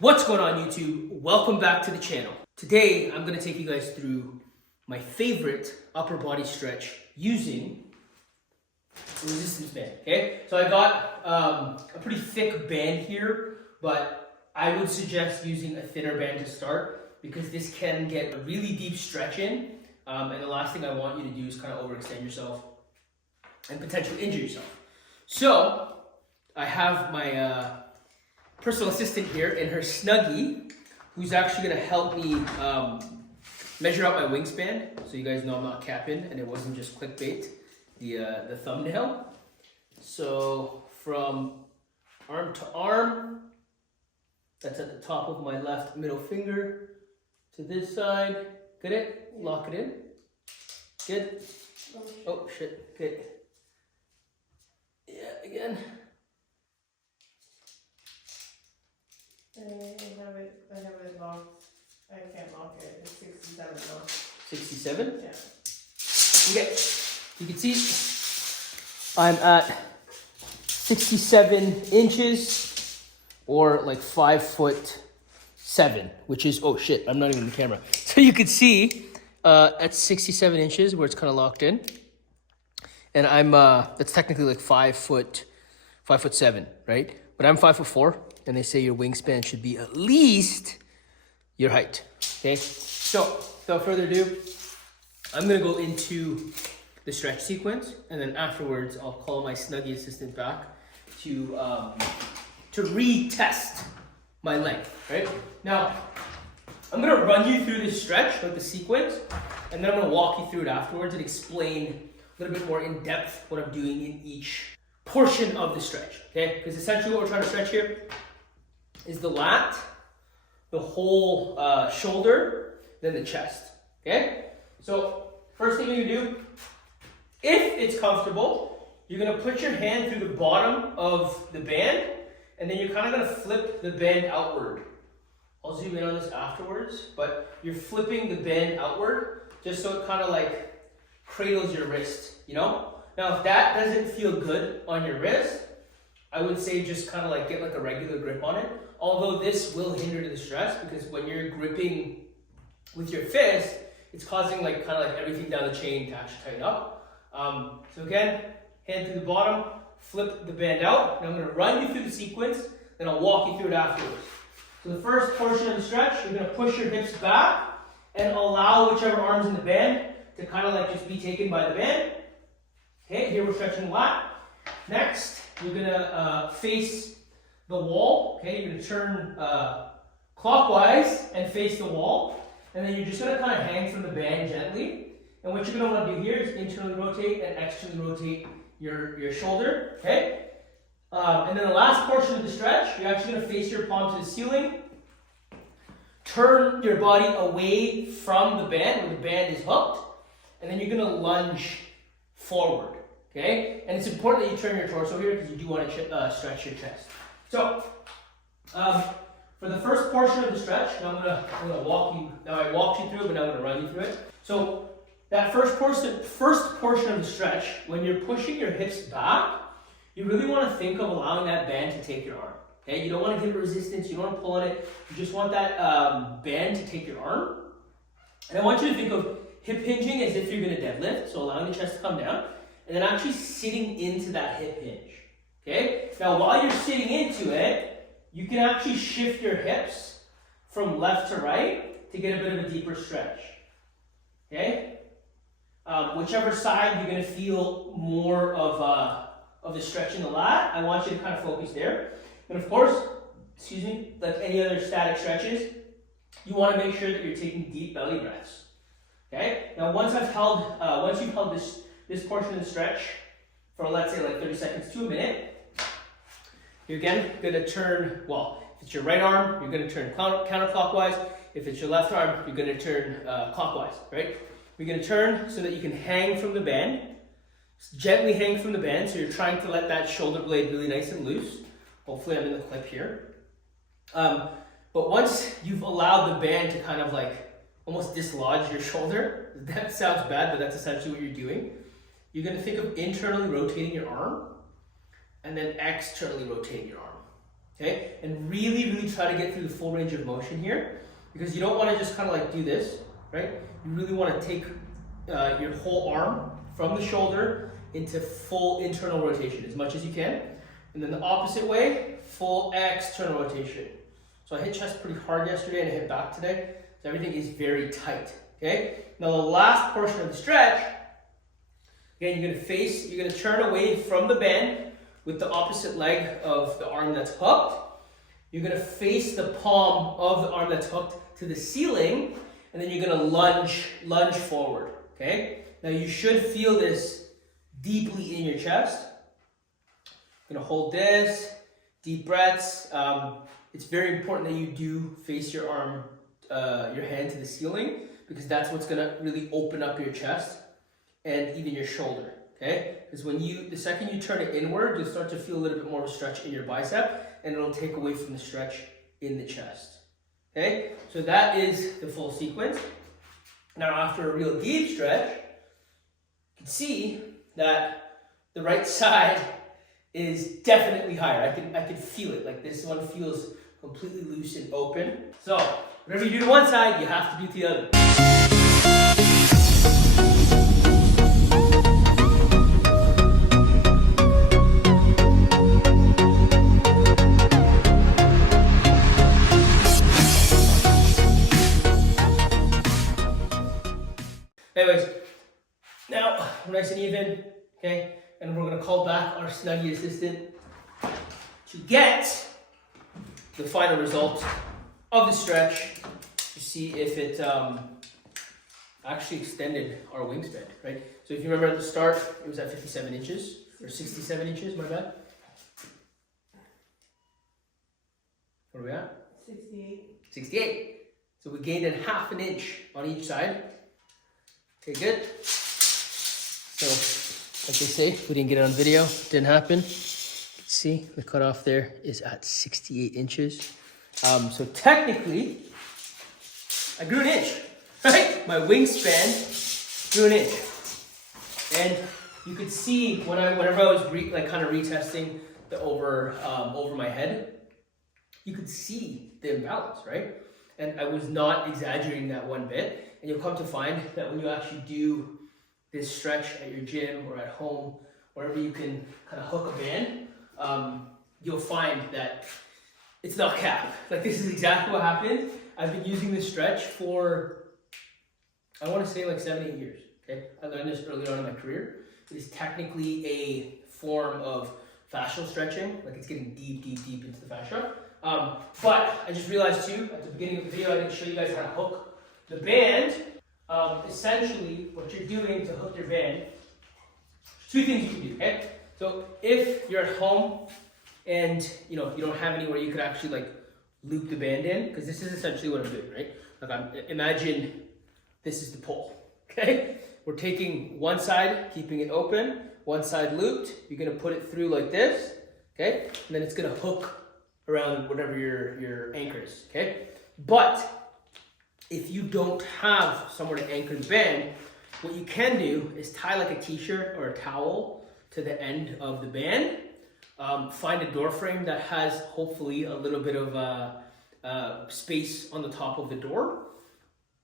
What's going on YouTube? Welcome back to the channel. Today, I'm gonna take you guys through my favorite upper body stretch using a resistance band, okay? So I got a pretty thick band here, but I would suggest using a thinner band to start because this can get a really deep stretch in, and the last thing I want you to do is kind of overextend yourself and potentially injure yourself. So, I have my personal assistant here in her Snuggie, who's actually gonna help me measure out my wingspan, so you guys know I'm not capping and it wasn't just clickbait, the thumbnail. So from arm to arm, that's at the top of my left middle finger, to this side. Get it? Lock it in. Good. Oh shit. Okay. Yeah, again. I have it locked. I can't lock it. It's 67 now. 67? Yeah. Okay. You can see I'm at 67 inches or like 5'7", which is, oh shit, I'm not even in the camera. So you can see at 67 inches where it's kind of locked in. And I'm, that's technically like 5'7", right? But I'm 5'4". And they say your wingspan should be at least your height, okay? So, without further ado, I'm gonna go into the stretch sequence, and then afterwards, I'll call my Snuggie assistant back to retest my length, right? Now, I'm gonna run you through this stretch, like the sequence, and then I'm gonna walk you through it afterwards and explain a little bit more in depth what I'm doing in each portion of the stretch, okay? Because essentially what we're trying to stretch here is the lat, the whole shoulder, then the chest, okay? So first thing you do, if it's comfortable, you're gonna put your hand through the bottom of the band, and then you're kind of gonna flip the band outward. I'll zoom in on this afterwards, but you're flipping the band outward just so it kind of like cradles your wrist, you know? Now, if that doesn't feel good on your wrist, I would say just kind of like get like a regular grip on it. Although this will hinder the stress because when you're gripping with your fist, it's causing like kind of like everything down the chain to actually tighten up. So again, hand to the bottom, flip the band out, and I'm gonna run you through the sequence, then I'll walk you through it afterwards. So the first portion of the stretch, you're gonna push your hips back and allow whichever arm's in the band to kind of like just be taken by the band. Okay, here we're stretching the lat. Next, you're gonna face the wall. Okay, you're gonna turn clockwise and face the wall, and then you're just gonna kind of hang from the band gently. And what you're gonna want to do here is internally rotate and externally rotate your shoulder. Okay, and then the last portion of the stretch, you're actually gonna face your palm to the ceiling. Turn your body away from the band where the band is hooked, and then you're gonna lunge forward. Okay, and it's important that you turn your torso here because you do want to stretch your chest. So, for the first portion of the stretch, now I'm gonna walk you. Now I walked you through it, but now I'm gonna run you through it. So that first portion of the stretch, when you're pushing your hips back, you really want to think of allowing that band to take your arm. Okay, you don't want to give it resistance. You don't want to pull on it. You just want that band to take your arm. And I want you to think of hip hinging as if you're gonna deadlift, so allowing the chest to come down. And then actually sitting into that hip hinge, okay? Now, while you're sitting into it, you can actually shift your hips from left to right to get a bit of a deeper stretch, okay? Whichever side you're gonna feel more of the stretch in the lat, I want you to kind of focus there. And of course, like any other static stretches, you wanna make sure that you're taking deep belly breaths, okay? Now, once you've held this portion of the stretch for, let's say, like 30 seconds to a minute, you're again gonna turn, well, if it's your right arm, you're gonna turn counterclockwise. If it's your left arm, you're gonna turn clockwise, right? You're gonna turn so that you can hang from the band, gently hang from the band, so you're trying to let that shoulder blade really nice and loose. Hopefully I'm in the clip here. But once you've allowed the band to kind of like almost dislodge your shoulder, that sounds bad, but that's essentially what you're doing. You're gonna think of internally rotating your arm and then externally rotating your arm. okay? And really, really try to get through the full range of motion here, because you don't want to just kind of like do this, right? You really want to take your whole arm from the shoulder into full internal rotation as much as you can. And then the opposite way, full external rotation. So I hit chest pretty hard yesterday and I hit back today. So everything is very tight, okay? Now the last portion of the stretch, again, you're gonna turn away from the band with the opposite leg of the arm that's hooked. You're gonna face the palm of the arm that's hooked to the ceiling, and then you're gonna lunge forward, okay? Now you should feel this deeply in your chest. Gonna hold this, deep breaths. It's very important that you do face your arm, your hand to the ceiling, because that's what's gonna really open up your chest and even your shoulder, okay? Because the second you turn it inward, you'll start to feel a little bit more of a stretch in your bicep, and it'll take away from the stretch in the chest, okay? So that is the full sequence. Now after a real deep stretch, you can see that the right side is definitely higher. I can feel it. Like this one feels completely loose and open. So whatever you do to one side, you have to do to the other. Anyways, now we're nice and even, okay? And we're gonna call back our Snuggie assistant to get the final result of the stretch to see if it actually extended our wingspan, right? So if you remember at the start, it was at 57 inches, or 67 inches, my bad. Where are we at? 68. 68. So we gained in half an inch on each side. Okay, good. So, like they say, we didn't get it on video, didn't happen. See, the cutoff there is at 68 inches. So technically, I grew an inch, right? My wingspan grew an inch. And you could see whenever I was kind of retesting the over my head, you could see the imbalance, right? And I was not exaggerating that one bit. And you'll come to find that when you actually do this stretch at your gym or at home, wherever you can kind of hook a band, you'll find that it's not cap. Like this is exactly what happened. I've been using this stretch for, I want to say like 7, 8 years. Okay, I learned this early on in my career. It is technically a form of fascial stretching. Like it's getting deep into the fascia. But I just realized too, at the beginning of the video, I didn't show you guys how to hook the band. Essentially, what you're doing to hook your band, 2 things you can do, okay? So if you're at home and you don't have anywhere you could actually like loop the band in, because this is essentially what I'm doing, right? Like imagine this is the pole, okay? We're taking one side, keeping it open, one side looped. You're gonna put it through like this, okay? And then it's gonna hook around whatever your anchor is, okay? But if you don't have somewhere to anchor the band, what you can do is tie like a t-shirt or a towel to the end of the band. Find a door frame that has hopefully a little bit of space on the top of the door.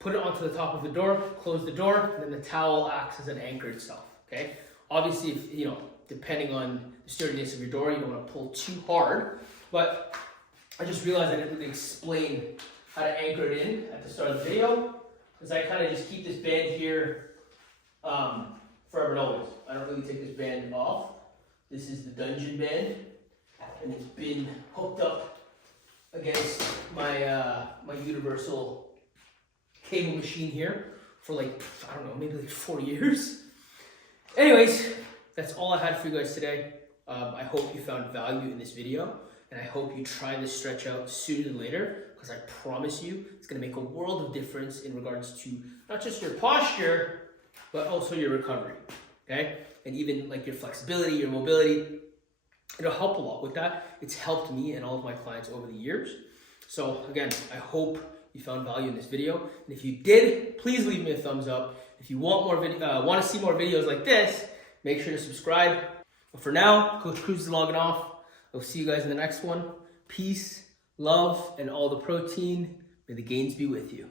Put it onto the top of the door, close the door, and then the towel acts as an anchor itself, okay? Obviously, if, depending on the sturdiness of your door, you don't want to pull too hard, but I just realized I didn't really explain how to anchor it in at the start of the video, because I kind of just keep this band here forever and always. I don't really take this band off. This is the dungeon band, and it's been hooked up against my my universal cable machine here for like, I don't know, maybe like 4 years. Anyways, that's all I had for you guys today. I hope you found value in this video, and I hope you try this stretch out sooner than later, because I promise you it's going to make a world of difference in regards to not just your posture, but also your recovery, okay? And even like your flexibility, your mobility. It'll help a lot with that. It's helped me and all of my clients over the years. So again, I hope you found value in this video. And if you did, please leave me a thumbs up. If you want want to see more videos like this, make sure to subscribe. But for now, Coach Cruz is logging off. I'll see you guys in the next one. peace, love, and all the protein. May the gains be with you.